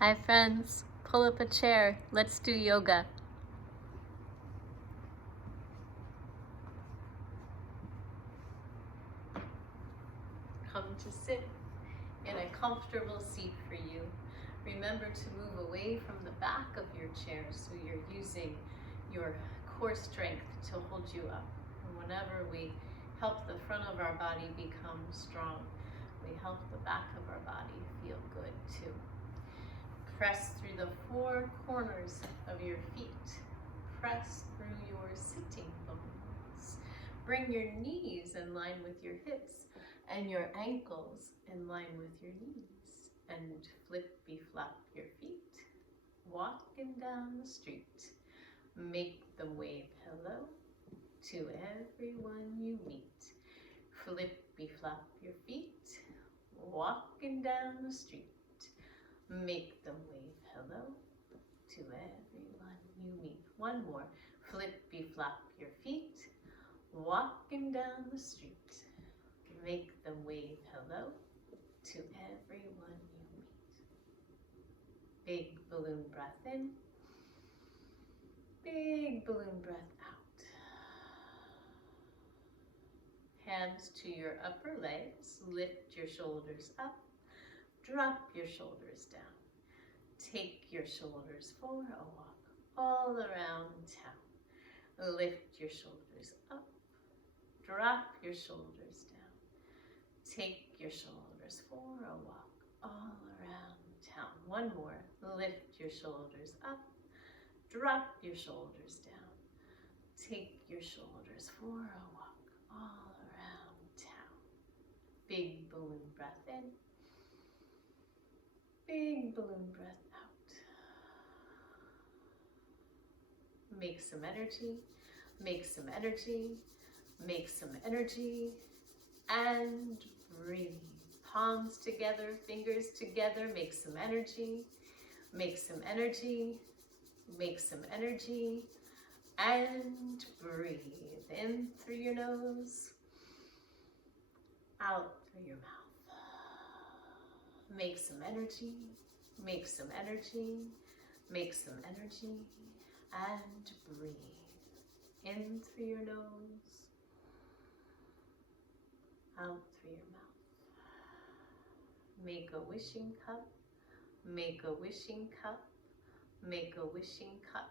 Hi friends, pull up a chair, let's do yoga. Come to sit in a comfortable seat for you. Remember to move away from the back of your chair so you're using your core strength to hold you up. And whenever we help the front of our body become strong, we help the back of our body feel good too. Press through the four corners of your feet. Press through your sitting bones. Bring your knees in line with your hips and your ankles in line with your knees. And flippy-flop your feet. Walking down the street. Make them wave hello to everyone you meet. Flippy-flop your feet. Walking down the street. Make them wave hello to everyone you meet. One more. Flippy-flop your feet. Walking down the street. Make them wave hello to everyone you meet. Big balloon breath in. Big balloon breath out. Hands to your upper legs. Lift your shoulders up. Drop your shoulders down. Take your shoulders for a walk all around town. Lift your shoulders up. Drop your shoulders down. Take your shoulders for a walk all around town. One more. Lift your shoulders up. Drop your shoulders down. Take your shoulders for a walk all around town. Big balloon breath in. Big balloon breath out. Make some energy. Make some energy. Make some energy. And breathe. Palms together, fingers together. Make some energy. Make some energy. Make some energy. And breathe. In through your nose. Out through your mouth. Make some energy. Make some energy. Make some energy. And breathe. In through your nose. Out through your mouth. Make a wishing cup. Make a wishing cup. Make a wishing cup.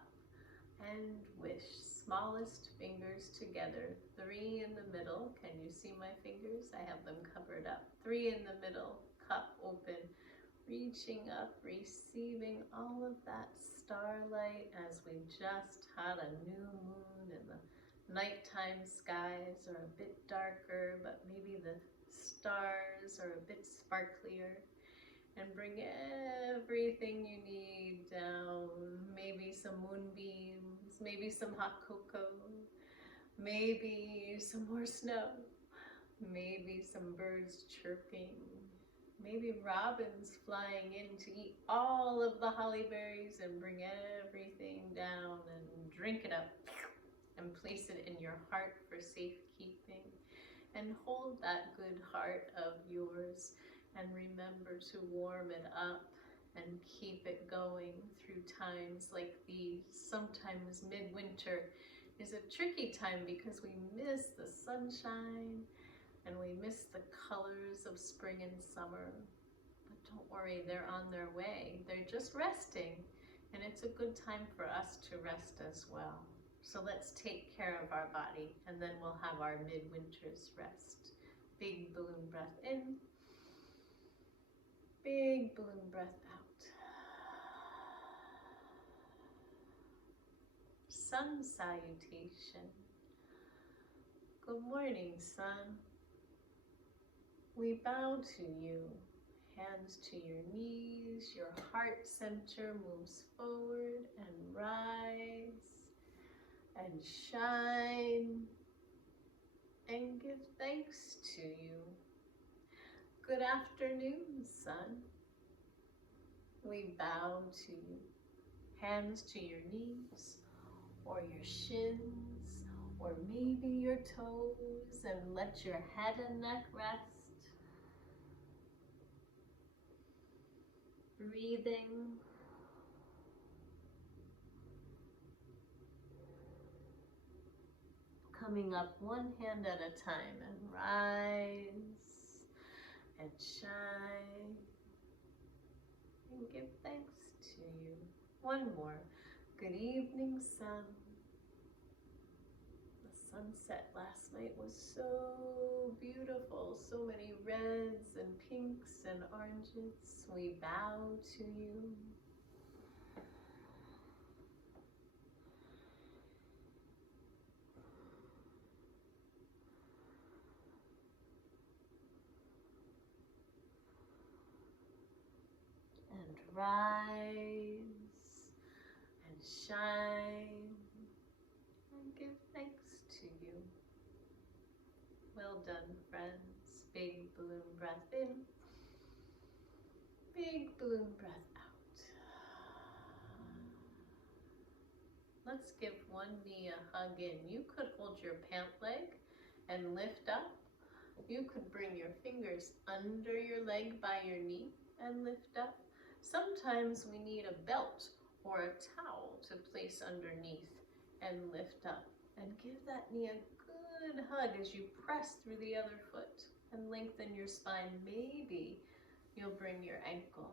And wish. Smallest fingers together. 3 in the middle. Can you see my fingers? I have them covered up. 3 in the middle. Cup open. Reaching up, receiving all of that starlight as we just had a new moon and the nighttime skies are a bit darker, but maybe the stars are a bit sparklier. And bring everything you need down. Maybe some moonbeams, maybe some hot cocoa, maybe some more snow, maybe some birds chirping, maybe robins flying in to eat all of the holly berries and bring everything down and drink it up and place it in your heart for safekeeping. And hold that good heart of yours and remember to warm it up and keep it going through times like these. Sometimes midwinter is a tricky time because we miss the sunshine and we miss the colors of spring and summer. But don't worry, they're on their way. They're just resting, and it's a good time for us to rest as well. So let's take care of our body, and then we'll have our midwinter's rest. Big balloon breath in. Big balloon breath out. Sun salutation. Good morning, sun. We bow to you. Hands to your knees. Your heart center moves forward and rise and shine and give thanks to you. Good afternoon, sun. We bow to you. Hands to your knees or your shins or maybe your toes, and let your head and neck rest. breathing. Coming up one hand at a time and rise and shine and give thanks to you. One more. Good evening, sun. The sunset last night was so beautiful. So many reds and pinks and oranges. We bow to you. And rise and shine and give thanks to you. Well done, friends. Big balloon breath in, big balloon breath out. Let's give one knee a hug in. You could hold your pant leg and lift up. You could bring your fingers under your leg by your knee and lift up. Sometimes we need a belt or a towel to place underneath and lift up. And give that knee a good hug as you press through the other foot and lengthen your spine. Maybe you'll bring your ankle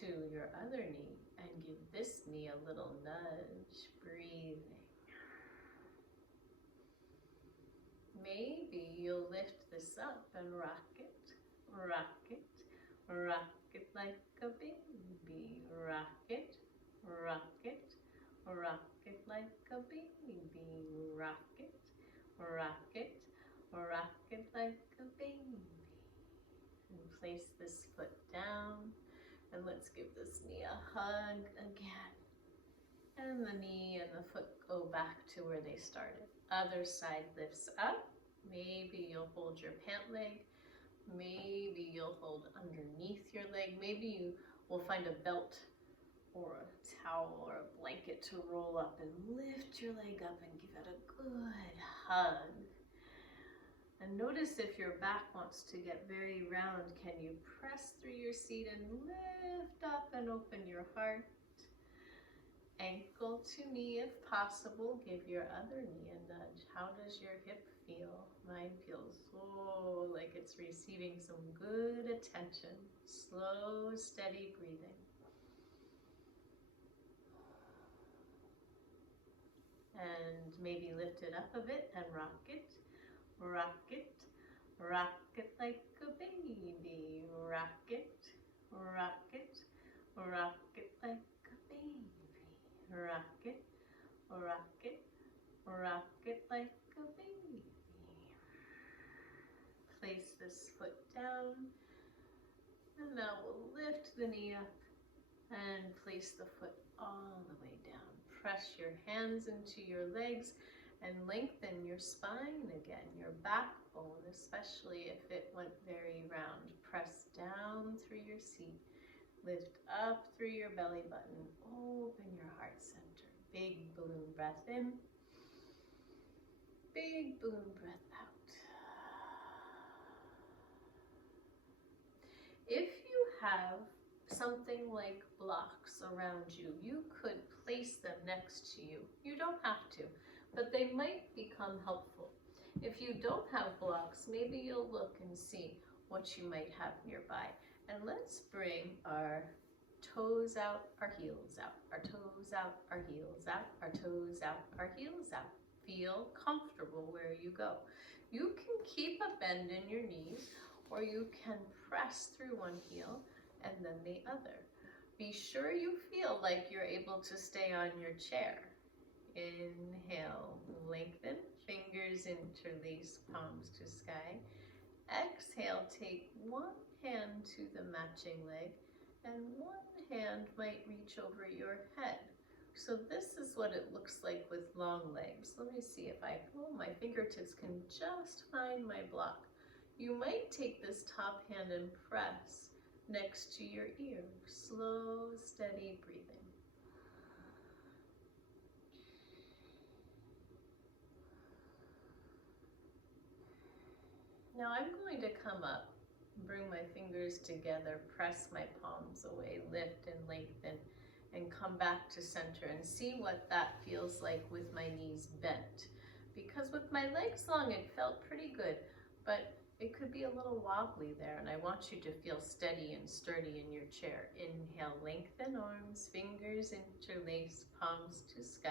to your other knee and give this knee a little nudge. Breathing. Maybe you'll lift this up and rock it, rock it, rock it like a baby. Rock it, rock it, rock it like a baby. Rock it, rock it, rock it like a baby. And place this foot down. And let's give this knee a hug again. And the knee and the foot go back to where they started. Other side lifts up. Maybe you'll hold your pant leg. Maybe you'll hold underneath your leg. Maybe you will find a belt or a towel or a blanket to roll up and lift your leg up and give it a good hug. And notice if your back wants to get very round, can you press through your seat and lift up and open your heart? Ankle to knee if possible. Give your other knee a nudge. How does your hip feel? Mine feels so like it's receiving some good attention. Slow, steady breathing. And maybe lift it up a bit and rock it. Rock it. Rock it like a baby. Rock it. Rock it. Rock it like a baby. Rock it. Rock it. Rock it like a baby. Place this foot down. And now we'll lift the knee up and place the foot all the way down. Press your hands into your legs and lengthen your spine again, your backbone, especially if it went very round. Press down through your seat. Lift up through your belly button. Open your heart center. Big balloon breath in. Big balloon breath out. If you have something like blocks around you, you could place them next to you. You don't have to, but they might become helpful. If you don't have blocks, maybe you'll look and see what you might have nearby. And let's bring our toes out, our heels out, our toes out, our heels out, our toes out, our heels out. Feel comfortable where you go. You can keep a bend in your knees, or you can press through one heel and then the other. Be sure you feel like you're able to stay on your chair. Inhale, lengthen, fingers interlace, palms to sky. Exhale, take one hand to the matching leg and one hand might reach over your head. So this is what it looks like with long legs. Let me see if my fingertips can just find my block. You might take this top hand and press next to your ear. Slow, steady breathing. Now I'm going to come up bring my fingers together, press my palms away, lift and lengthen, and come back to center and see what that feels like with my knees bent. Because with my legs long, it felt pretty good, but it could be a little wobbly there, and I want you to feel steady and sturdy in your chair. Inhale, lengthen arms, fingers interlace, palms to sky.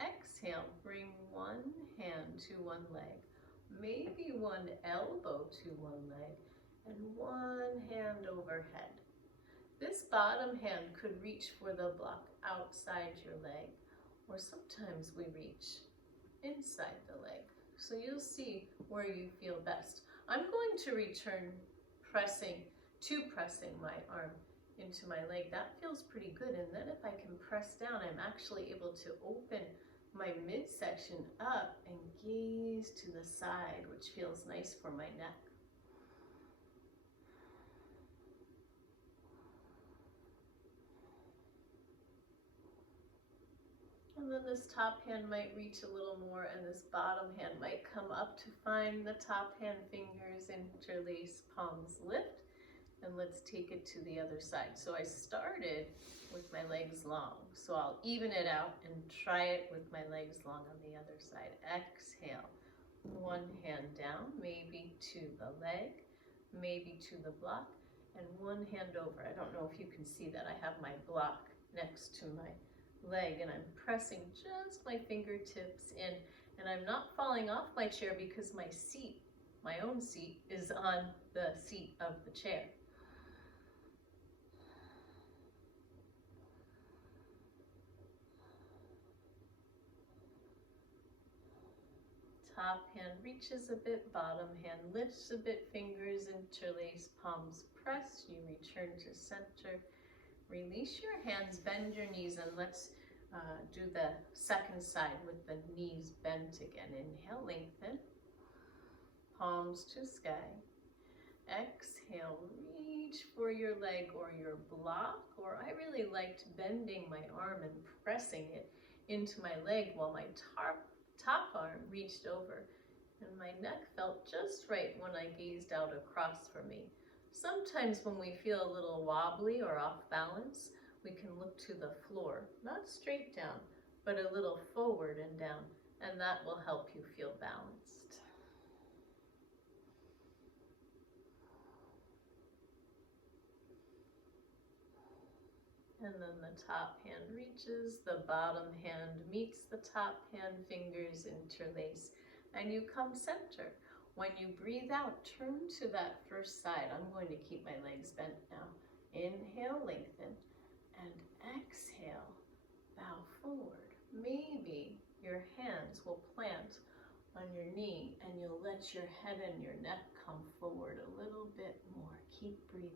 Exhale, bring one hand to one leg, maybe one elbow to one leg, and one hand overhead. This bottom hand could reach for the block outside your leg, or sometimes we reach inside the leg. So you'll see where you feel best. I'm going to return pressing my arm into my leg. That feels pretty good. And then if I can press down, I'm actually able to open my midsection up and gaze to the side, which feels nice for my neck. And then this top hand might reach a little more, and this bottom hand might come up to find the top hand, fingers interlace, palms lift, and let's take it to the other side. So I started with my legs long, so I'll even it out and try it with my legs long on the other side. Exhale, one hand down, maybe to the leg, maybe to the block, and one hand over. I don't know if you can see that. I have my block next to my leg, and I'm pressing just my fingertips in, and I'm not falling off my chair because my seat, my own seat, is on the seat of the chair. Top hand reaches a bit, bottom hand lifts a bit, fingers interlace, palms press, you return to center. Release your hands, bend your knees, and let's do the second side with the knees bent again. Inhale, lengthen, palms to sky. Exhale, reach for your leg or your block, or I really liked bending my arm and pressing it into my leg while my top arm reached over, and my neck felt just right when I gazed out across from me. Sometimes when we feel a little wobbly or off balance, we can look to the floor, not straight down, but a little forward and down, and that will help you feel balanced. And then the top hand reaches, the bottom hand meets the top hand, fingers interlace, and you come center. When you breathe out, turn to that first side. I'm going to keep my legs bent now. Inhale, lengthen, and exhale, bow forward. Maybe your hands will plant on your knee, and you'll let your head and your neck come forward a little bit more. Keep breathing.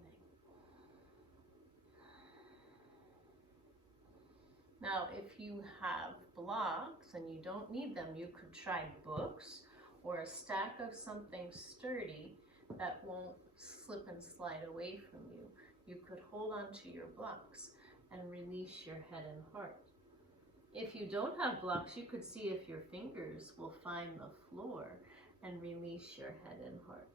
Now, if you have blocks and you don't need them, you could try books or a stack of something sturdy that won't slip and slide away from you. You could hold on to your blocks and release your head and heart. If you don't have blocks, you could see if your fingers will find the floor and release your head and heart.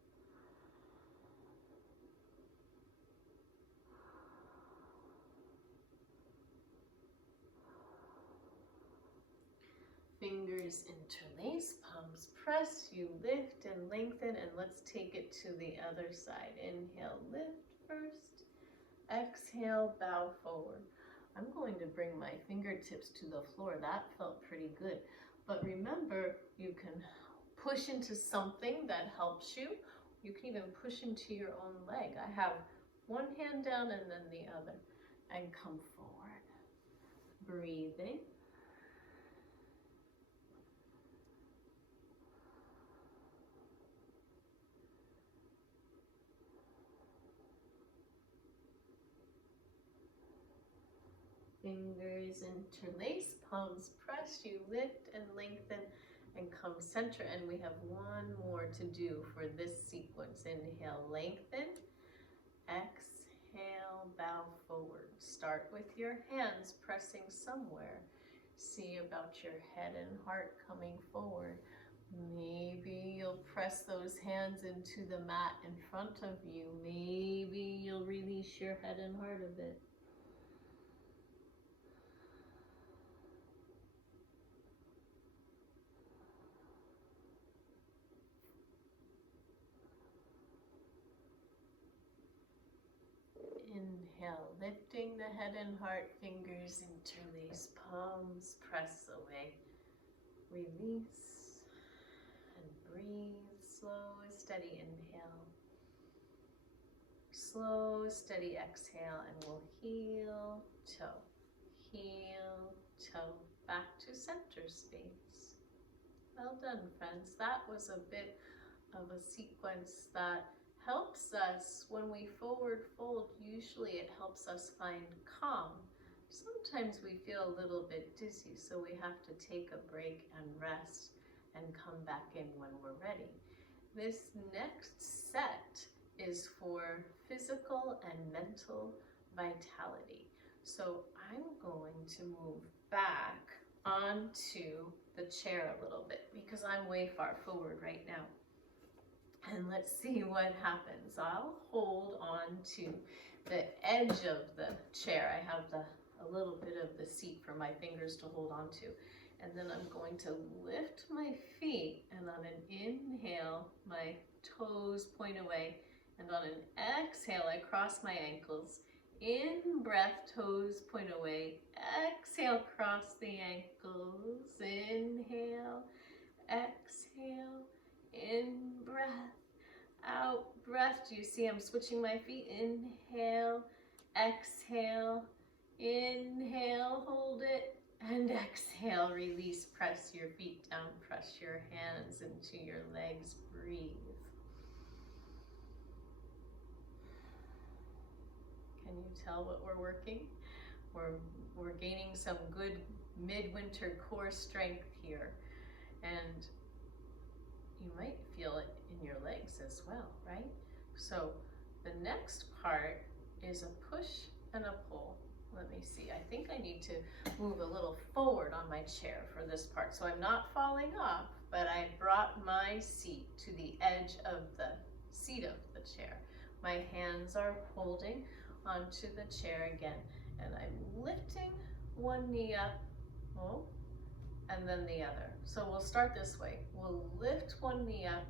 Fingers interlace, palms press, you lift and lengthen, and let's take it to the other side. Inhale, lift first. Exhale, bow forward. I'm going to bring my fingertips to the floor. That felt pretty good. But remember, you can push into something that helps you. You can even push into your own leg. I have one hand down and then the other. And come forward. Breathing. Fingers interlace, palms press, you lift and lengthen and come center. And we have one more to do for this sequence. Inhale, lengthen. Exhale, bow forward. Start with your hands pressing somewhere. See about your head and heart coming forward. Maybe you'll press those hands into the mat in front of you. Maybe you'll release your head and heart a bit. Inhale, lifting the head and heart, fingers interlace, palms press away. Release and breathe. Slow, steady inhale. Slow, steady exhale, and we'll heel, toe, heel, toe, back to center space. Well done, friends. That was a bit of a sequence that helps us when we forward fold. Usually it helps us find calm. Sometimes we feel a little bit dizzy, so we have to take a break and rest and come back in when we're ready. This next set is for physical and mental vitality. So I'm going to move back onto the chair a little bit because I'm way far forward right now. And let's see what happens. I'll hold on to the edge of the chair. I have a little bit of the seat for my fingers to hold on to. And then I'm going to lift my feet, and on an inhale, my toes point away. And on an exhale, I cross my ankles. In breath, toes point away. Exhale, cross the ankles. Inhale, exhale, in breath, out breath. Do you see I'm switching my feet? Inhale, exhale, inhale, hold it, and exhale, release. Press your feet down, press your hands into your legs, breathe. Can you tell what we're working? We're gaining some good midwinter core strength here, and you might feel it in your legs as well, right? So the next part is a push and a pull. Let me see, I think I need to move a little forward on my chair for this part. So I'm not falling off, but I brought my seat to the edge of the seat of the chair. My hands are holding onto the chair again, and I'm lifting one knee up, and then the other. So we'll start this way. We'll lift one knee up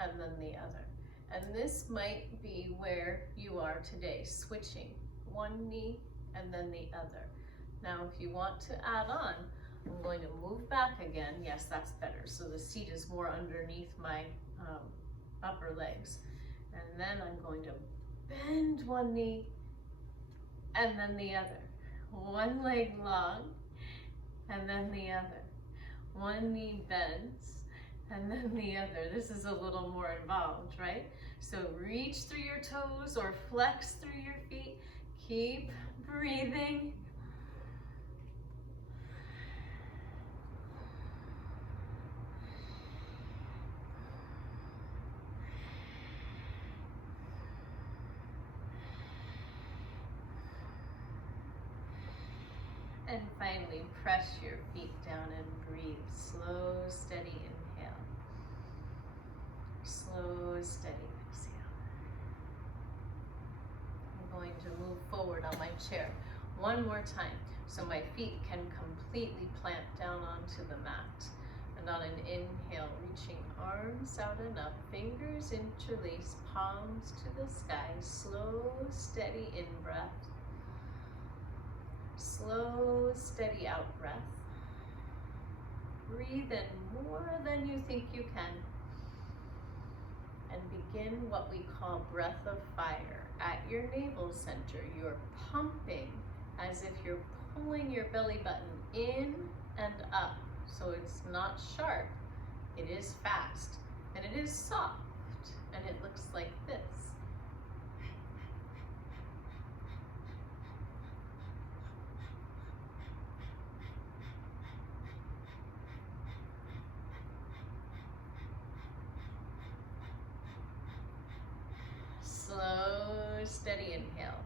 and then the other. And this might be where you are today, switching one knee and then the other. Now, if you want to add on, I'm going to move back again. Yes, that's better. So the seat is more underneath my upper legs. And then I'm going to bend one knee and then the other. One leg long and then the other. One knee bends and then the other. This is a little more involved, right? So reach through your toes or flex through your feet. Keep breathing. And finally, press your feet down and breathe. Slow, steady inhale. Slow, steady exhale. I'm going to move forward on my chair one more time so my feet can completely plant down onto the mat. And on an inhale, reaching arms out and up, fingers interlace, palms to the sky. Slow, steady in-breath. Slow, steady out breath. Breathe in more than you think you can. And begin what we call breath of fire. At your navel center, you're pumping as if you're pulling your belly button in and up. So it's not sharp, it is fast, and it is soft, and it looks like this. Slow, steady inhale.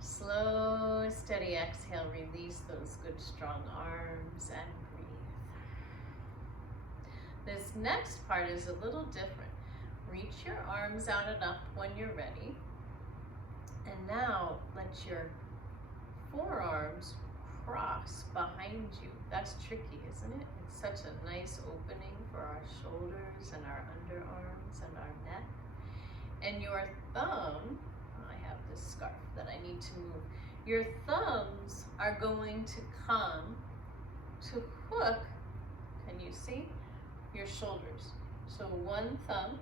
Slow, steady exhale. Release those good strong arms and breathe. This next part is a little different. Reach your arms out and up when you're ready. And now let your forearms cross behind you. That's tricky, isn't it? It's such a nice opening for our shoulders and our underarms and our neck. And your thumb, I have this scarf that I need to move. Your thumbs are going to come to hook, can you see? Your shoulders. So one thumb,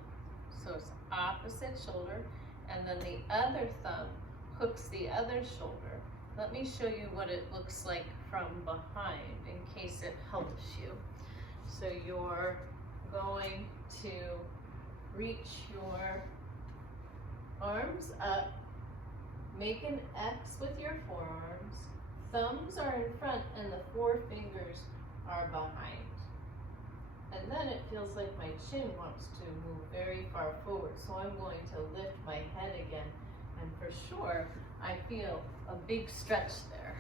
so it's opposite shoulder, and then the other thumb hooks the other shoulder. Let me show you what it looks like from behind in case it helps you. So you're going to reach your arms up, make an X with your forearms, thumbs are in front and the four fingers are behind. And then it feels like my chin wants to move very far forward, so I'm going to lift my head again. And for sure, I feel a big stretch there.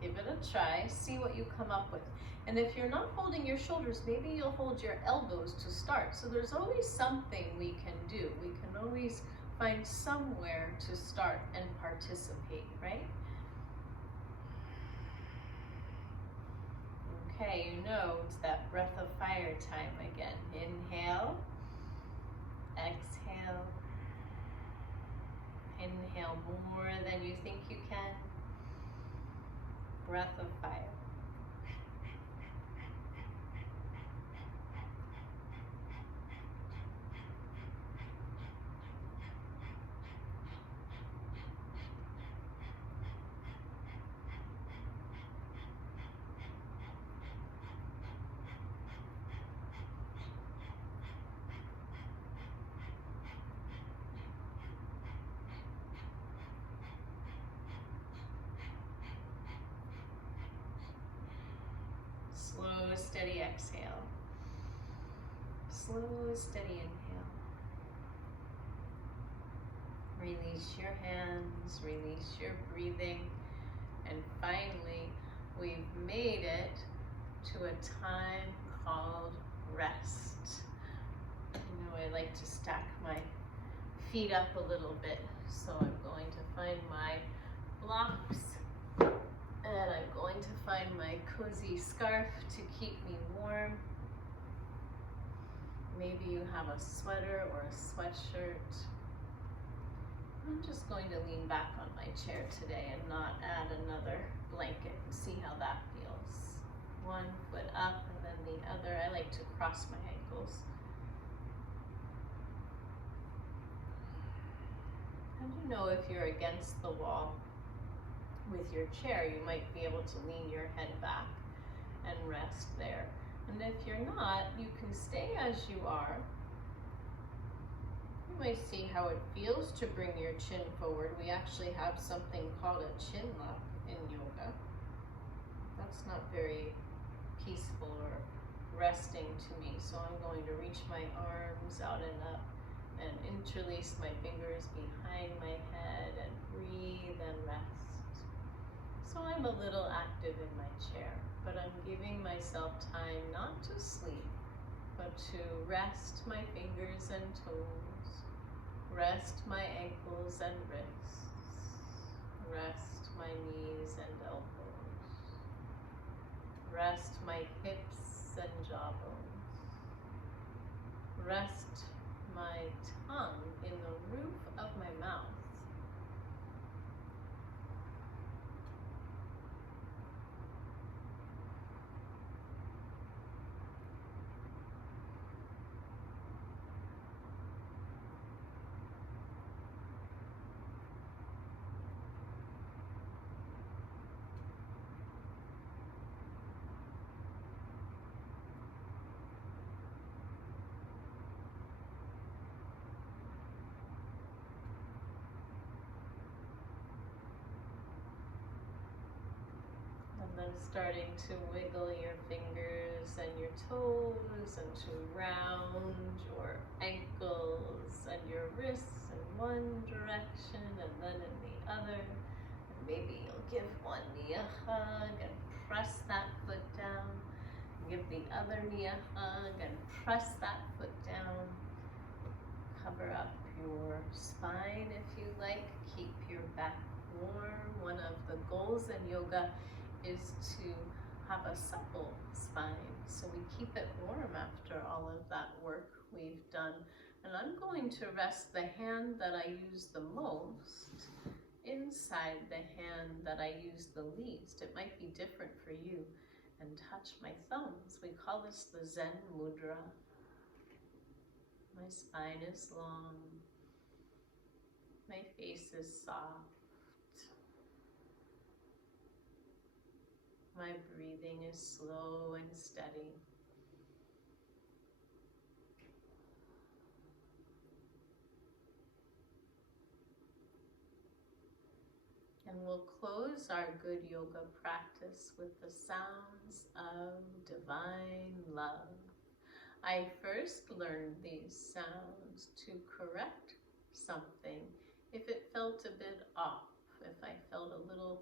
Give it a try, see what you come up with. And if you're not holding your shoulders, maybe you'll hold your elbows to start. So there's always something we can do. We can always find somewhere to start and participate, right? Okay, you know it's that breath of fire time again. Inhale, exhale. Inhale more than you think you can. Breath of fire. Slow, steady exhale. Slow, steady inhale. Release your hands, release your breathing, and finally, we've made it to a time called rest. You know, I like to stack my feet up a little bit, so I'm going to find my blocks. And I'm going to find my cozy scarf to keep me warm. Maybe you have a sweater or a sweatshirt. I'm just going to lean back on my chair today and not add another blanket and see how that feels. One foot up and then the other. I like to cross my ankles. And you know, if you're against the wall with your chair, you might be able to lean your head back and rest there. And if you're not, you can stay as you are. You might see how it feels to bring your chin forward. We actually have something called a chin lock in yoga. That's not very peaceful or resting to me, so I'm going to reach my arms out and up and interlace my fingers behind my head and breathe and rest. So I'm a little active in my chair, but I'm giving myself time not to sleep, but to rest my fingers and toes, rest my ankles and wrists, rest my knees and elbows, rest my hips and jawbones, rest my tongue in the roof of my mouth. And then starting to wiggle your fingers and your toes and to round your ankles and your wrists in one direction and then in the other. And maybe you'll give one knee a hug and press that foot down. give the other knee a hug and press that foot down. Cover up your spine if you like. Keep your back warm. One of the goals in yoga is to have a supple spine, so we keep it warm after all of that work we've done. And I'm going to rest the hand that I use the most inside the hand that I use the least. It might be different for you. And touch my thumbs. We call this the Zen Mudra. My spine is long. My face is soft. My breathing is slow and steady. And we'll close our good yoga practice with the sounds of divine love. I first learned these sounds to correct something if it felt a bit off, if I felt a little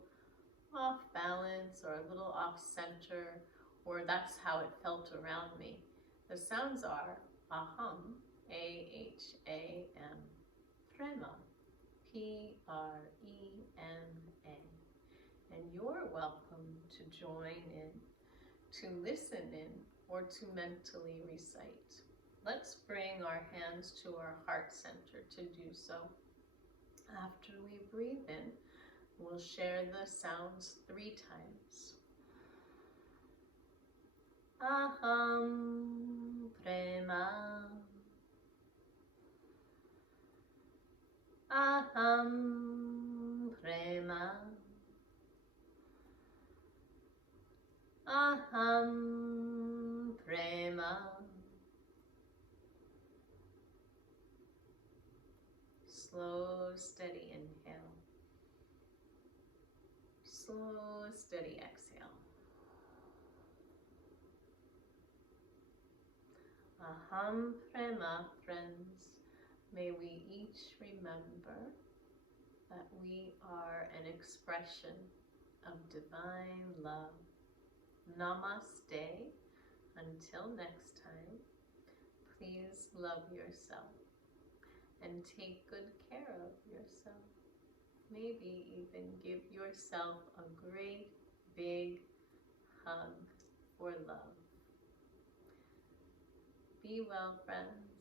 off balance or a little off center, or that's how it felt around me. The sounds are aham, A-H-A-M, prema, P-R-E-M-A. And you're welcome to join in, to listen in, or to mentally recite. Let's bring our hands to our heart center to do so. After we breathe in, we'll share the sounds 3 times. Aham prema. Aham prema. Aham prema. Slow, steady inhale. Slow, steady exhale. Aham prema, friends. May we each remember that we are an expression of divine love. Namaste. Until next time, please love yourself and take good care of yourself. Maybe even give yourself a great big hug for love. Be well, friends.